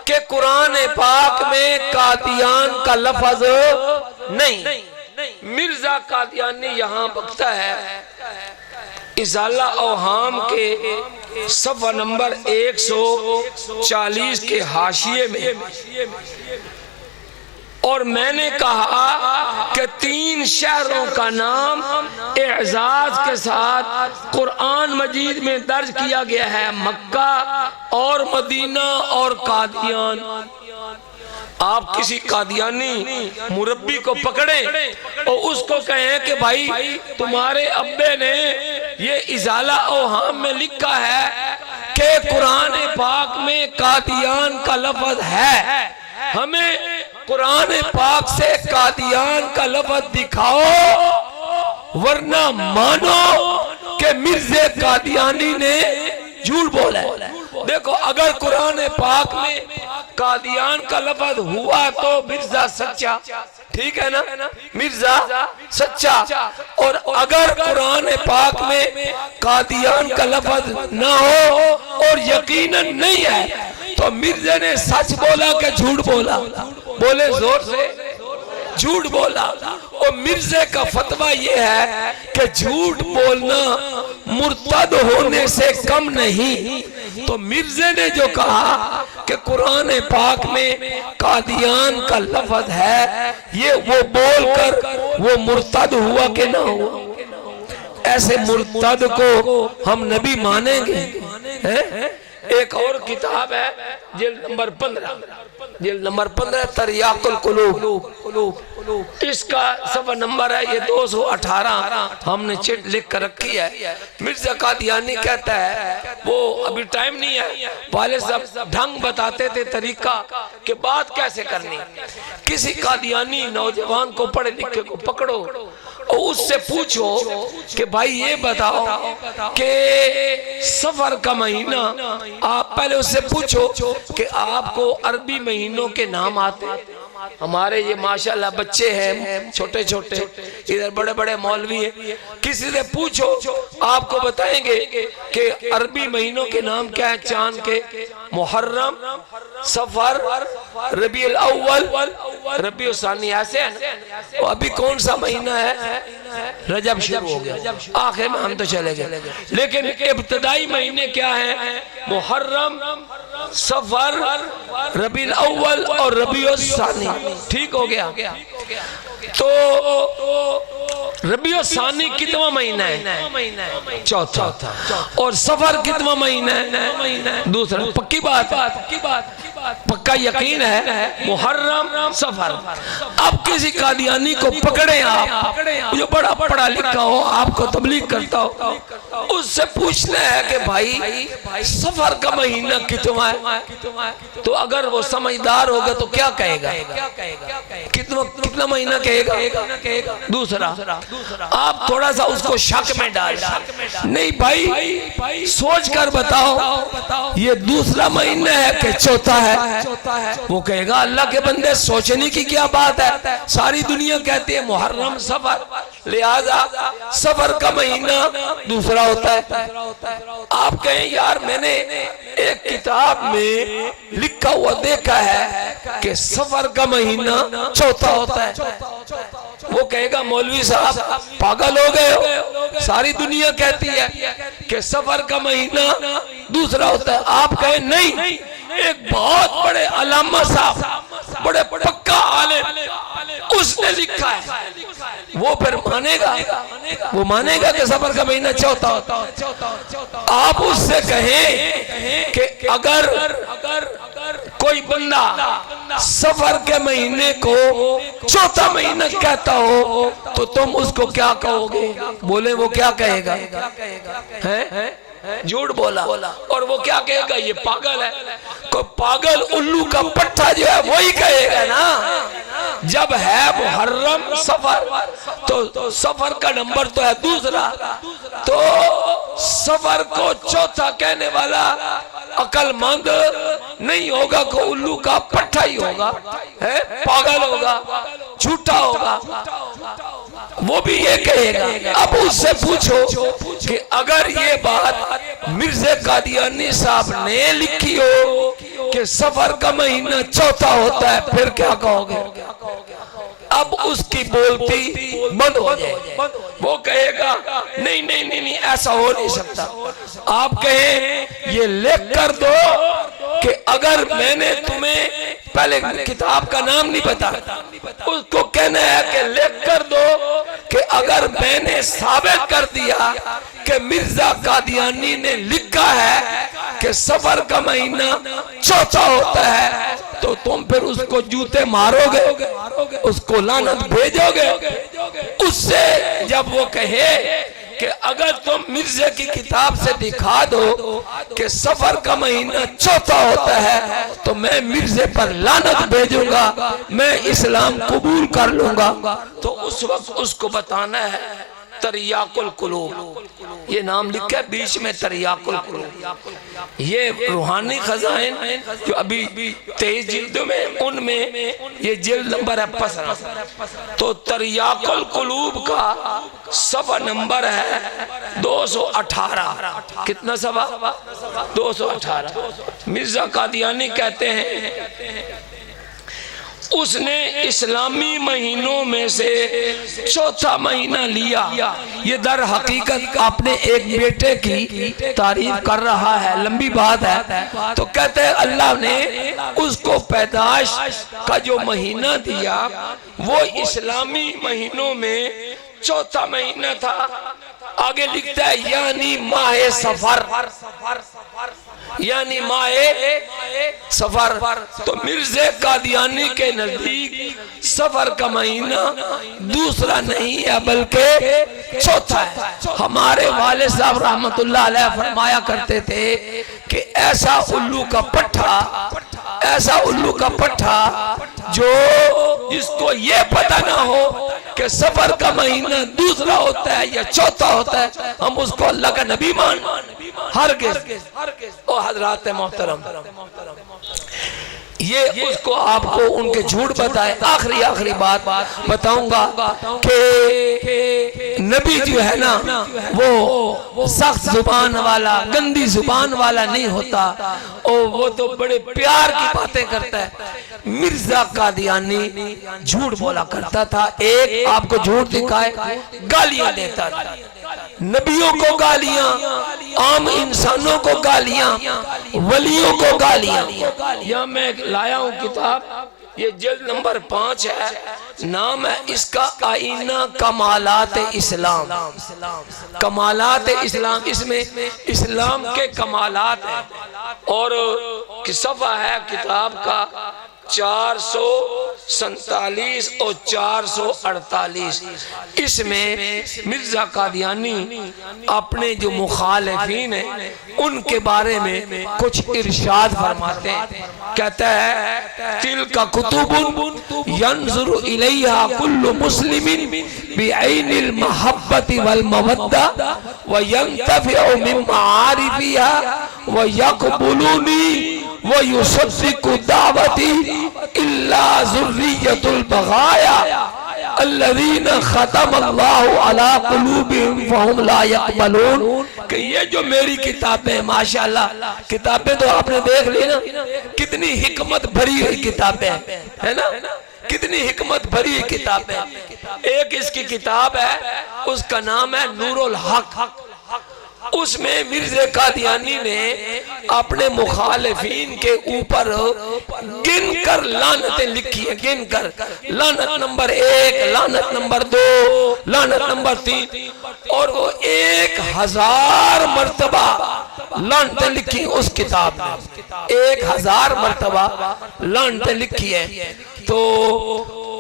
कि कुरान पाक में कादियान का लफ्ज नहीं। मिर्जा कादियानी यहाँ बकता है इजाला औहाम के सफ़ा नंबर 140 के हाशिए में, और मैंने कहा कि 3 शहरों का नाम एजाज के साथ कुरान मजीद में दर्ज किया गया है, मक्का और मदीना और कादियान। आप किसी कादियानी मुरब्बी को पकड़े और उसको कहें कि भाई तुम्हारे अब्बे ने ये इजाला ओहाम में लिखा है कि कुरान पाक में कादियान का लफ्ज है, हमें कुरान पाक से कादियान का लफ्ज दिखाओ, वरना मानो कि मिर्ज़ा कादियानी ने झूठ बोला है। देखो, अगर कुरान पाक में कादियान का लफ्ज हुआ तो मिर्जा सच्चा, ठीक है ना, मिर्जा सच्चा। और अगर कुरान पाक में कादियान का लफ्ज ना हो और यकीनन नहीं है तो मिर्जा ने सच बोला कि झूठ बोला? बोले जोर से, झूठ बोला। और मिर्जे का फतवा ये है कि झूठ बोलना मुर्तद होने से कम नहीं। तो मिर्जे ने जो कहा कि कुरान पाक में कादियान का लफ्ज है, ये वो बोलकर वो मुर्तद हुआ कि ना हुआ? ऐसे मुर्तद को हम नबी मानेंगे? एक और किताब है जिल्द नंबर 15 तरियाकुल कुलूब, इसका सफ़ा नंबर है ये 218, हमने चिट लिख कर रखी है। मिर्जा कादियानी कहता है, वो अभी टाइम नहीं है, वाले साहब ढंग बताते थे तरीका कि बात कैसे करनी। किसी कादियानी नौजवान को, पढ़े लिखे को पकड़ो और उससे पूछो कि भाई ये बताओ कि सफर का महीना, आप पहले उससे पूछो कि आपको अरबी महीनों के नाम आते? हमारे ये माशाल्लाह बच्चे हैं छोटे छोटे, इधर बड़े बड़े मौलवी हैं, किसी से पूछो आपको बताएंगे कि अरबी महीनों के नाम क्या है चांद के? मुहर्रम, सफर, रबीउल अव्वल, रबीउल सानी, ऐसे है। तो अभी कौन सा महीना है? रजब शुरू हो गया, आखिर में हम तो चले गए, लेकिन इब्तदाई महीने क्या है? मुहर्रम, सफर, रबीउल अव्वल और रबीउल सानी, ठीक हो गया। तो रबीउल सानी कितना महीना है? चौथा। और सफर कितना महीना है? दूसरा। पक्की बात, पक्का यकीन है मुहर्रम, सफर। अब किसी कादियानी को पकड़े आप, जो बड़ा पढ़ा लिखा हो, आपको तबलीग करता हो, उससे पूछना है कि भाई सफर का महीना कितना है? तो अगर वो समझदार होगा तो क्या कहेगा? कितना महीना कहेगा? दूसरा। आप थोड़ा सा उसको शक में डाल, नहीं भाई सोच कर बताओ ये दूसरा महीना है कि चौथा है? वो कहेगा अल्लाह के बंदे सोचने की क्या बात है, सारी दुनिया कहती है मुहर्रम सफर, लिहाजा सफर का महीना दूसरा होता है। आप कहें यार मैंने एक किताब में लिखा हुआ देखा है कि सफर का महीना चौथा होता है। वो कहेगा मौलवी साहब पागल हो गए हो, सारी दुनिया कहती है कि सफर का महीना दूसरा होता है। आप कहें नहीं, एक बहुत बड़े अल्लामा साहब, बड़े पक्का आलिम, उसने लिखा है, वो फिर मानेगा, वो मानेगा कि सफर का महीना चौथा होता है। आप उससे कहें कि अगर कोई बंदा सफर के महीने को चौथा महीना कहता हो तो तुम उसको क्या कहोगे? बोले वो क्या कहेगा? हैं? झूठ बोला। और वो क्या कहेगा? ये पागल है। कोई पागल उल्लू का पट्टा जो है वही कहेगा ना। जब है मुहर्रम सफर तो सफर का नंबर तो है दूसरा, तो सफर को चौथा कहने वाला अकलमंद नहीं होगा, को उल्लू का पट्टा ही होगा, है पागल होगा, झूठा होगा, वो भी ये कहेगा। अब उससे पूछो कि अगर ये बात मिर्ज़ा कादियानी साहब ने लिखी हो कि सफर का महीना चौथा होता है, फिर क्या कहोगे? अब उसकी बोलती बंद हो जाए। वो कहेगा नहीं नहीं नहीं नहीं ऐसा हो नहीं सकता। आप कहें ये लिख कर दो कि अगर मैंने तुम्हें, पहले किताब का नाम नहीं पता, उसको कहना है कि लिख कर दो कि अगर मैंने साबित कर दिया कि मिर्जा कादियानी ने लिखा है कि सफर का महीना चौथा होता है, तो तुम फिर उसको जूते मारोगे, उसको लानत भेजोगे। उससे जब वो कहे कि अगर तुम मिर्जा की किताब से दिखा दो कि सफर का महीना चौथा होता है, तो मैं मिर्जे पर लानत भेजूंगा, मैं इस्लाम कबूल कर लूंगा। तो उस वक्त उसको बताना है तरियाकुल कुलूब, ये नाम लिखा है बीच में तरियाकुल कुलूब। ये रूहानी खजाइन जो अभी 23 जिल्दों में, उनमें ये जिल्द नंबर है 15। तो तरियाकुल कुलूब का सफा नंबर है 218। कितना सफा? 218। मिर्जा कादियानी कहते हैं उसने इस्लामी महीनों में से चौथा महीना लिया। ये दर हकीकत आपने एक बेटे की तारीफ कर रहा है, लंबी बात है। तो कहते हैं अल्लाह ने उसको पैदाइश का जो महीना दिया वो इस्लामी महीनों में चौथा महीना था। आगे लिखता है यानी माह सफर, यानी माए सफर। तो मिर्जे कादियानी के नजदीक सफर का महीना दूसरा नहीं है बल्कि चौथा है। हमारे वाले साहब रहमतुल्लाह अलैह फरमाया करते थे कि ऐसा उल्लू का पट्ठा, ऐसा उल्लू का पट्ठा जो जिसको ये पता ना हो कि सफर का महीना दूसरा होता है या चौथा होता है, हम उसको अल्लाह का नबी मान हरगिज़। ओ हजरात मोहतरम, ये उसको आपको उनके झूठ बताए। आखिरी बात बताऊंगा कि नबी जो है ना वो सख्त जुबान वाला, गंदी जुबान वाला नहीं होता, और वो तो बड़े प्यार की बातें करता है। मिर्जा कादियानी झूठ बोला करता था। एक आपको झूठ दिखाए, गालियां देता था, नबियों को गालियां, आम इंसानों को गालियां, वलियों को गालियां। यह मैं लाया हूं किताब, ये जिल्द नंबर 5 है, नाम है इसका आईना कमालात इस्लाम। कमालात इस्लाम, इसमें इस्लाम के कमालात है। और सफ़ा है किताब का 447 और 448। इसमें मिर्जा कादियानी अपने जो मुखालिफीन हैं उनके बारे में कुछ इरशाद फरमाते हैं। कहता है तिल का कुतुबुन यंजुरु इलैहा कुल्लु मुस्लिमिन बिऐनिल महब्बति वल मवद्दा व यंतफिउ मिन मारिफिहा व यक़बुलुनी वो युसद्दिकु दावती इल्ला ज़ुर्रियतुल बगाया अल्लज़ीना ख़तमल्लाहु अला क़ुलूबिहिम फ़हुम ला यक़बलून। कि ये जो मेरी किताबें, माशाअल्लाह किताबें तो आपने देख ली ना, कितनी हिकमत भरी हुई किताबें है ना, कितनी हिकमत भरी किताबें। एक इसकी किताब है, उसका नाम है नूरुल हक। उसमें मिर्ज़ा कादियानी ने अपने मुखालिफीन के ऊपर गिन कर लानतें लिखी है, गिन कर। लानत नंबर 1, लानत नंबर 2, लानत नंबर 3, और वो 1000 मर्तबा लानतें लिखी उस किताब में। 1000 मर्तबा लानतें लिखी है। तो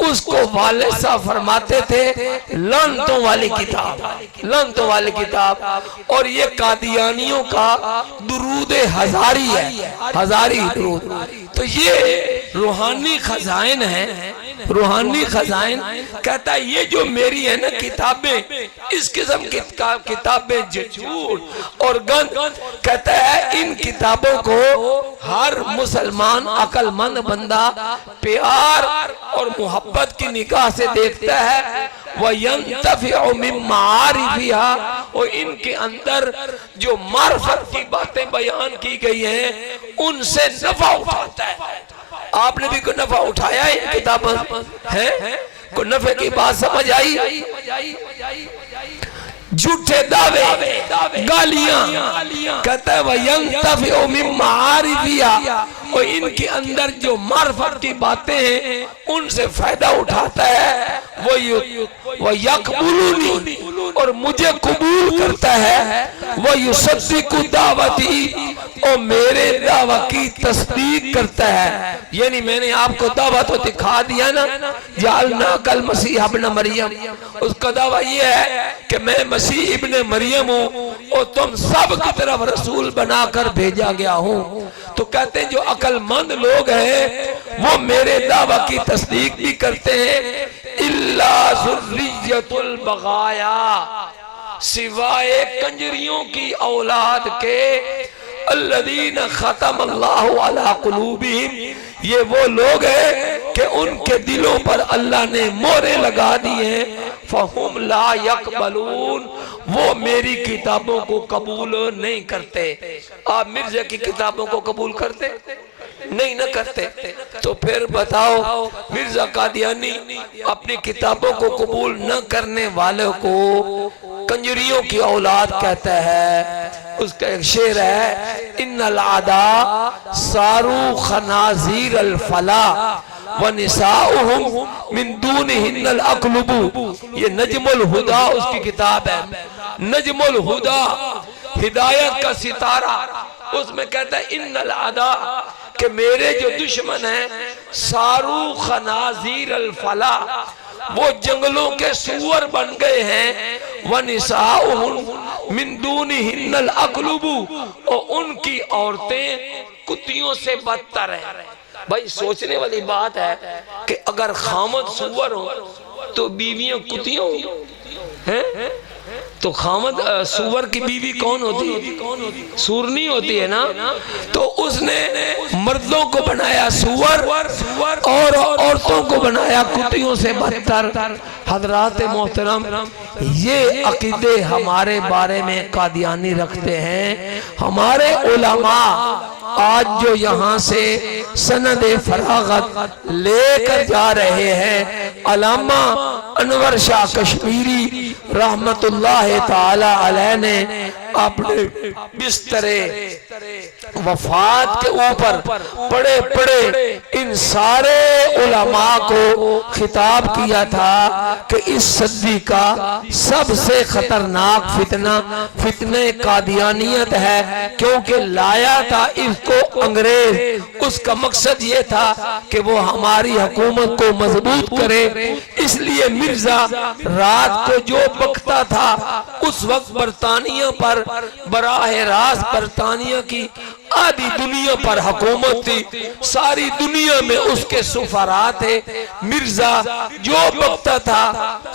उसको वाले साहब फरमाते थे लानतों वाली किताब, लानतों वाली किताब। और ये कादियानियों का दुरूद हजारी है, हजारी दुरूद। तो ये रूहानी खजाइन है, रूहानी खजाइन। कहता है ये जो मेरी है ना किताबें, इस किस्म की किताबें झूठ और गंद, कहता है इन किताबों को हर मुसलमान अक्लमंद बंदा प्यार और मोहब्बत की निगाह से देखता है। वह यंतफिउ मिन मारिफिहा, और इनके अंदर जो मार्फत की बातें बयान की गई हैं उनसे नफा उठाता है। आपने भी कोई नफा उठाया इन किताबों है? को नफे की बात समझ आई? झूठे दावे, गालियां, कहता है और इनके अंदर जो मार्फत की बातें हैं उनसे फायदा उठाता है। वो यकबुलूनी, और मुझे कबूल करता है। वो युसद्दिकु दावती, और मेरे दावा की तस्दीक करता है। यानी मैंने आपको दावा तो दिखा दिया ना, जालना कल मसीह इब्न मरियम, उसका दावा ये है कि मैं मसीह इब्न मरियम हूँ और तुम सब की तरफ रसूल बनाकर भेजा गया हूँ। तो कहते हैं जो अकलमंद लोग हैं वो मेरे दावा की तस्दीक भी करते हैं। इल्ला ज़ुर्रियतुल बगाया, सिवाय कंजरियों की औलाद के, अल्लज़ीना ख़तमल्लाहु अला क़ुलूबिहिम, ये वो लोग हैं कि उनके दिलों पर अल्लाह ने मोहरें लगा दी हैं। फ़हुम ला यक़बलून, वो मेरी किताबों को कबूल नहीं करते। आप मिर्जा की किताबों को कबूल करते नहीं, न करते। तो फिर बताओ मिर्जा कादियानी अपनी किताबों को कबूल न करने वाले को कंजरियों की औलाद कहता है। उसका एक शेर है, इन्नल आदा सारू खनाजीर अल फला व निसाउहुम मिन दूनिहिन्नल अक़लुबु। ये नजमुल हुदा उसकी किताब है, नजमुल हुदा, हिदायत का सितारा। उसमें कहता है इन्नल आदा, कि मेरे जो दुश्मन हैं, सारू खनाजीर अल फला, वो जंगलों के सूअर बन गए हैं। व निसाउहुम मिन दूनिहिन्नल अक़लुबु, और उनकी औरतें कुत्तियों से बदतर है। भाई सोचने वाली बात है कि अगर खामद सूअर हो तो बीवियां कुत्तियां हैं, तो खामद सूअर की बीवी कौन होती है? सूरनी होती है ना। तो उसने मर्दों को बनाया सूअर और औरतों को बनाया कुत्तियों से बदतर। हजरात मोहतरम, ये अकीदे हमारे बारे में कादियानी रखते हैं। हमारे उलमा आज जो यहाँ से सनद फरागत लेकर जा रहे हैं, अल्लामा अनवर शाह कश्मीरी रहमतुल्लाह ताला अलैह ने अपने बिस्तरे वफात के ऊपर पड़े पड़े इन सारे उलमा को खिताब किया था कि इस सदी का सबसे खतरनाक फितना फितने कादियानियत है, क्योंकि लाया था इसको अंग्रेज। उसका मकसद ये था कि वो हमारी हुकूमत को मजबूत करे। इसलिए मिर्जा रात को जो बकता था उस वक्त बरतानिया पर बराह रास्त बरतानिया की आधी दुनिया पर हुकूमत थी। सारी दुनिया में उसके सुफरा थे। मिर्जा जो बकता था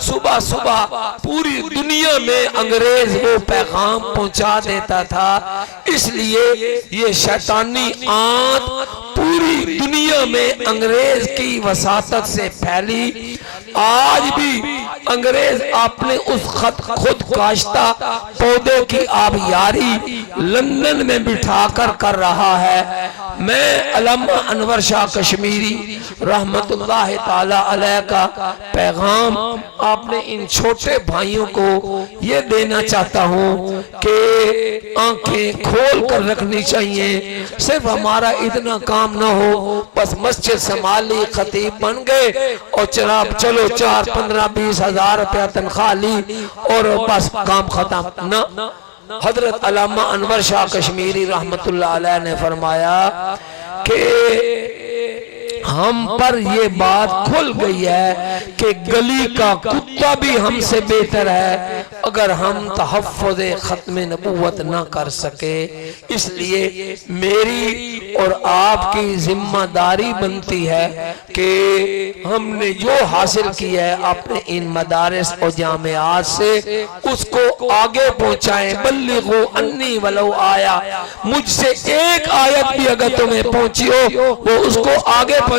सुबह सुबह पूरी दुनिया में अंग्रेज वो पैगाम पहुंचा देता था। इसलिए ये शैतानी आंत पूरी दुनिया में अंग्रेज की वसातत से फैली। आज भी अंग्रेज अपने उस खुद काश्ता पौधे की आबियारी लंदन में बिठाकर कर रहा है। मैं अल्लामा अनवर शाह कश्मीरी रहमतुल्लाह ताला अलैह का पैगाम आपने इन छोटे भाइयों को ये देना चाहता हूँ कि आंखें खोल कर रखनी चाहिए। सिर्फ हमारा इतना काम न हो बस मस्जिद संभाली, खतीब बन गए और चलो 4, 15, 20 हजार रुपया तनख्वाह ली और बस काम खत्म न। हजरत अल्लामा अनवर शाह कश्मीरी रहमतुल्लाह अलैह ने फरमाया कि हम पर ये बात खुल गई है कि गली का कुत्ता भी हमसे बेहतर है अगर हम तहफ़्फ़ुज़ ख़त्म नबूवत ना कर सके। इसलिए मेरी और आपकी जिम्मेदारी बनती है कि हमने जो हासिल किया है अपने इन मदारिस और जामियात से उसको आगे पहुँचाएं। बल्लिगू अन्नी वलो आया, मुझसे एक आयत भी अगर तुम्हें पहुँची हो वो उसको आगे पहुँचाओ।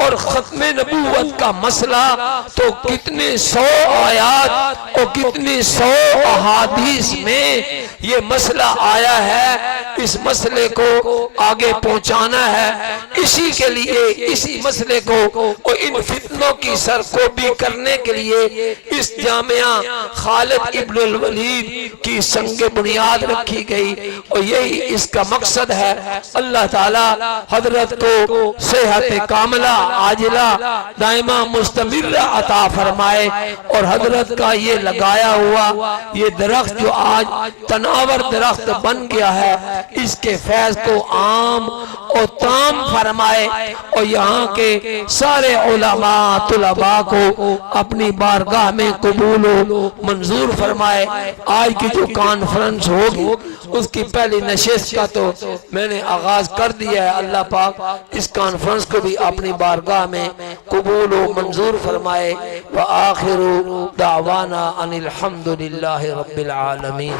और ख़त्म नबूवत का मसला तो कितने 100 आयत और कितने जितनी 100 अहादीस में ये मसला आया है, इस मसले को आगे पहुंचाना है। इसी के लिए, इसी मसले को और इन फितनों की सरकोबी करने के लिए इस जामिया खालिद इब्नुल वलीद की संग बुनियाद रखी गई और यही इसका मकसद है। अल्लाह ताला हजरत को सेहत कामला आजिला दायमा मुस्तमिर्रा अता फरमाए और हजरत का ये लगाया हुआ ये दरख्त जो आज तनावर दरख्त बन गया है, इसके फैज को आम और ताम फरमाए और यहाँ के सारे उलमा तुलबा को अपनी बारगाह में कबूल मंजूर फरमाए। आज की जो कॉन्फ्रेंस होगी उसकी पहली नशिस्त का तो मैंने आगाज कर दिया है। अल्लाह पाक इस कॉन्फ्रेंस को भी अपनी बारगाह में कबूल मंजूर फरमाए। व आखिरु दावाना अनिल हम्दुलिल्लाहि रब्बिल आलमीन।